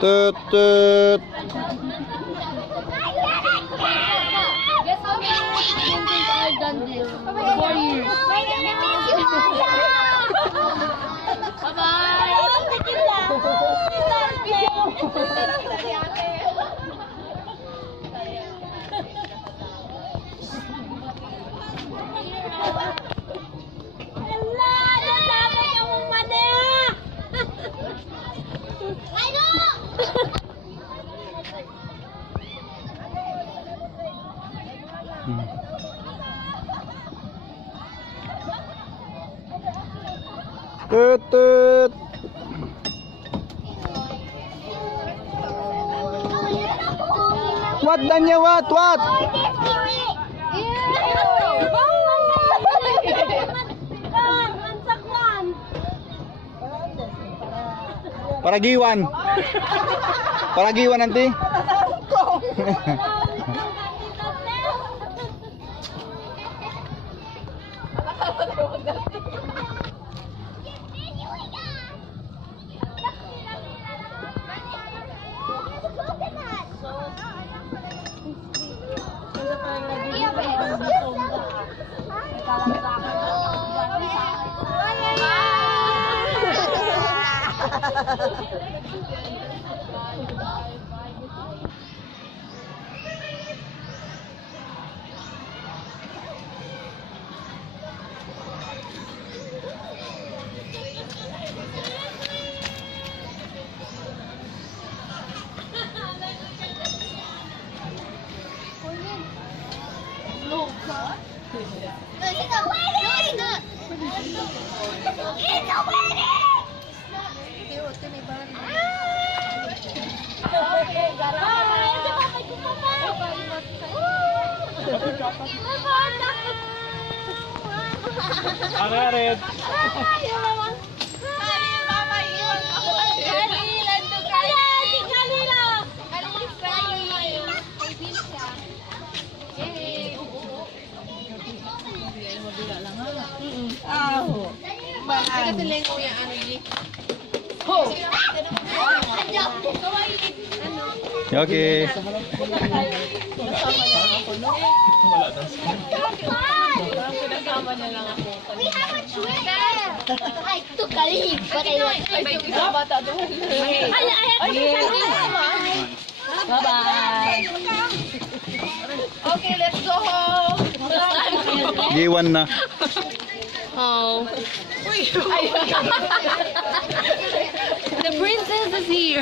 Tut tut. Guess how many paintings I've done this? 4 years. Tut tut. What Danya, what? Paragiwan. Paragiwan nanti. It's a wedding! It's a wedding! Aret. Okay. We have a trip! I took a leave, but I Bye-bye. Okay, let's go home! Giwan na. Oh. The princess is here.